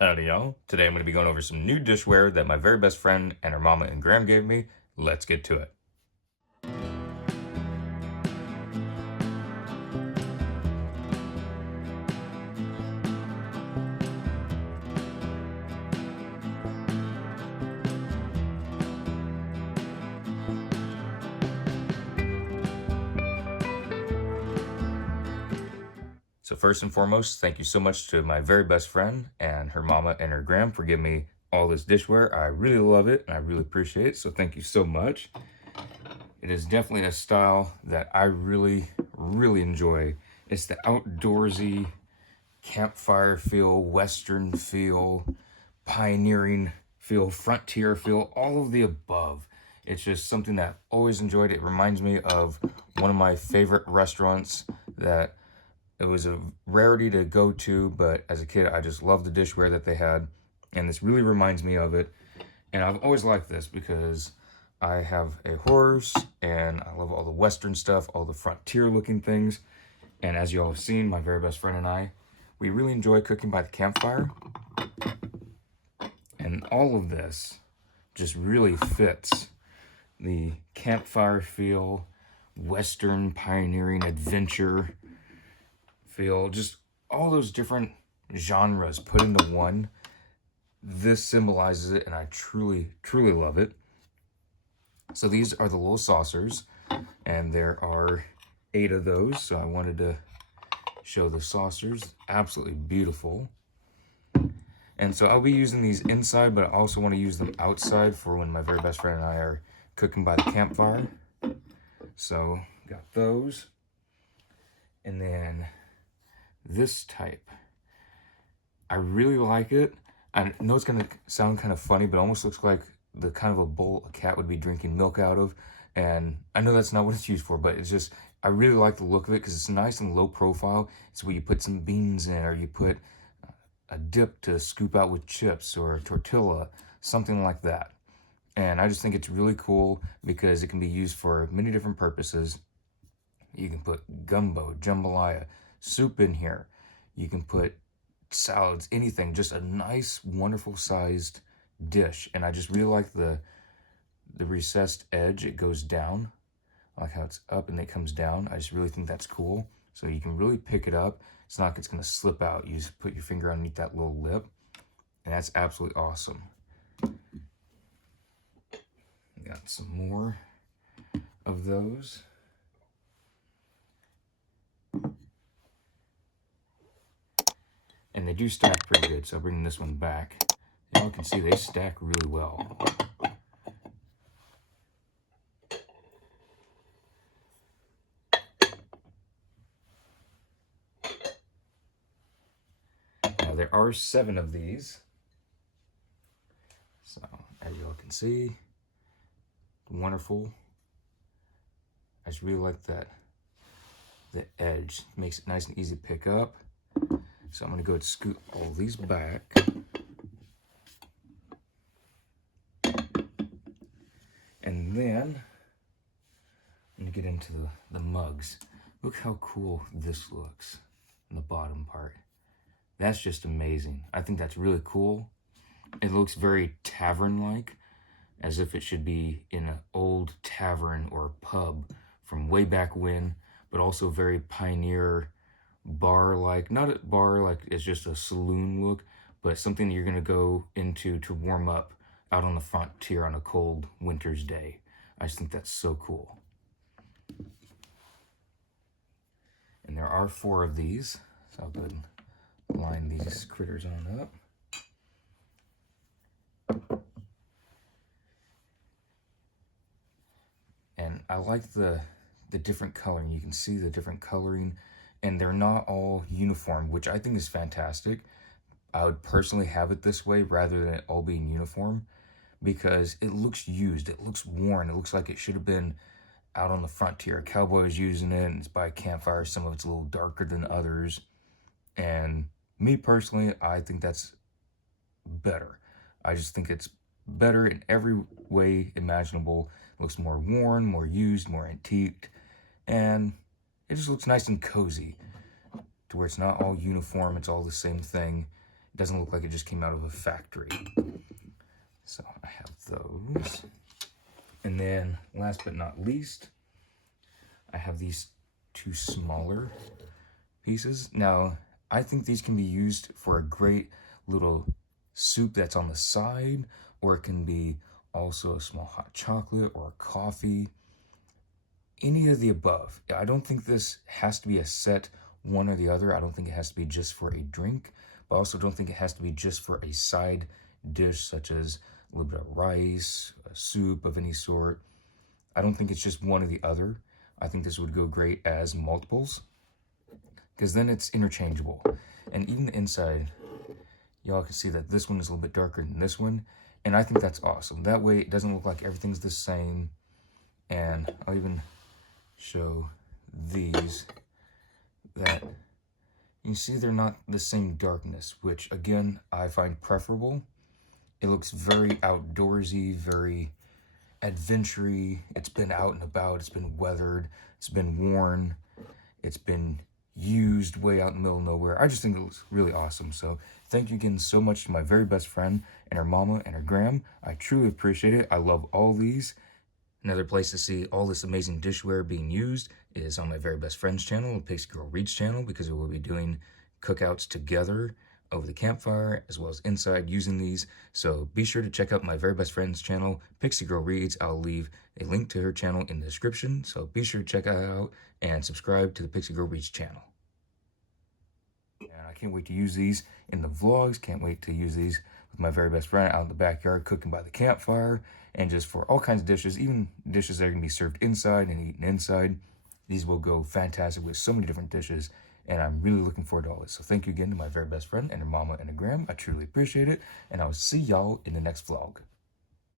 Howdy y'all. Today I'm going to be going over some new dishware that my very best friend and her mama and Graham gave me. Let's get to it. So first and foremost, thank you so much to my very best friend and her mama and her Graham for giving me all this dishware. I really love it and I really appreciate it. So thank you so much. It is definitely a style that I really enjoy. It's the outdoorsy, campfire feel, western feel, pioneering feel, frontier feel, all of the above. It's just something that I've always enjoyed. It reminds me of one of my favorite restaurants that it was a rarity to go to, but as a kid, I just loved the dishware that they had. And this really reminds me of it. And I've always liked this because I have a horse and I love all the Western stuff, all the frontier looking things. And as you all have seen, my very best friend and I, we really enjoy cooking by the campfire. And all of this just really fits the campfire feel, Western pioneering adventure feel, just all those different genres put into one. This symbolizes it, and I truly love it. So these are the little saucers, and there are 8 of those. So I wanted to show the saucers. Absolutely beautiful. And so I'll be using these inside, but I also want to use them outside for when my very best friend and I are cooking by the campfire. So got those. And then this type. I really like it. I know it's going to sound kind of funny, but it almost looks like the kind of a bowl a cat would be drinking milk out of. And I know that's not what it's used for, but it's just, I really like the look of it because it's nice and low profile. It's where you put some beans in, or you put a dip to scoop out with chips or a tortilla, something like that. And I just think it's really cool because it can be used for many different purposes. You can put gumbo, jambalaya, soup in here. You can put salads, anything, just a nice, wonderful sized dish. And I just really like the recessed edge. It goes down. I like how it's up and it comes down. I just really think that's cool. So you can really pick it up. It's not like it's going to slip out. You just put your finger underneath that little lip. And that's absolutely awesome. Got some more of those. And they do stack pretty good, so I'll bring this one back. Y'all can see they stack really well. Now there are 7 of these. So as y'all can see, wonderful. I just really like that. The edge makes it nice and easy to pick up. So I'm going to go and scoot all these back. And then I'm going to get into the mugs. Look how cool this looks in the bottom part. That's just amazing. I think that's really cool. It looks very tavern-like, as if it should be in an old tavern or pub from way back when, but also very pioneer bar-like. Not a bar like it's just a saloon look, but something you're going to go into to warm up out on the frontier on a cold winter's day. I just think that's so cool. And there are 4 of these, so I'll go ahead and line these critters on up. And I like the different coloring. You can see the different coloring, and they're not all uniform, which I think is fantastic. I would personally have it this way rather than it all being uniform because it looks used, it looks worn, it looks like it should have been out on the frontier. A cowboy is using it, and it's by a campfire. Some of it's a little darker than others. And me personally, I think that's better. I just think it's better in every way imaginable. It looks more worn, more used, more antiqued, and it just looks nice and cozy to where it's not all uniform, it's all the same thing. doesn't look like it just came out of a factory. So I have those. And then last but not least, I have these two smaller pieces. Now, I think these can be used for a great little soup that's on the side, or it can be also a small hot chocolate or a coffee. Any of the above. I don't think this has to be a set one or the other. I don't think it has to be just for a drink, but I also don't think it has to be just for a side dish, such as a little bit of rice, a soup of any sort. I don't think it's just one or the other. I think this would go great as multiples, because then it's interchangeable. And even the inside, y'all can see that this one is a little bit darker than this one, and I think that's awesome. That way it doesn't look like everything's the same. And I'll even show these, that you see they're not the same darkness, which again I find preferable. It looks very outdoorsy, very adventure-y. It's been out and about, it's been weathered, it's been worn, it's been used way out in the middle of nowhere. I just think it looks really awesome. So thank you again so much to my very best friend and her mama and her gram. I truly appreciate it. I love all these. Another place to see all this amazing dishware being used is on my very best friend's channel, Pixie Girl Reads channel, because we will be doing cookouts together over the campfire as well as inside using these. So be sure to check out my very best friend's channel, Pixie Girl Reads. I'll leave a link to her channel in the description. So be sure to check that out and subscribe to the Pixie Girl Reads channel. And I can't wait to use these in the vlogs. Can't wait to use these with my very best friend out in the backyard cooking by the campfire, and just for all kinds of dishes, even dishes that are going to be served inside and eaten inside. These will go fantastic with so many different dishes, and I'm really looking forward to all this. So thank you again to my very best friend and her mama and her gram. I truly appreciate it, and I'll see y'all in the next vlog.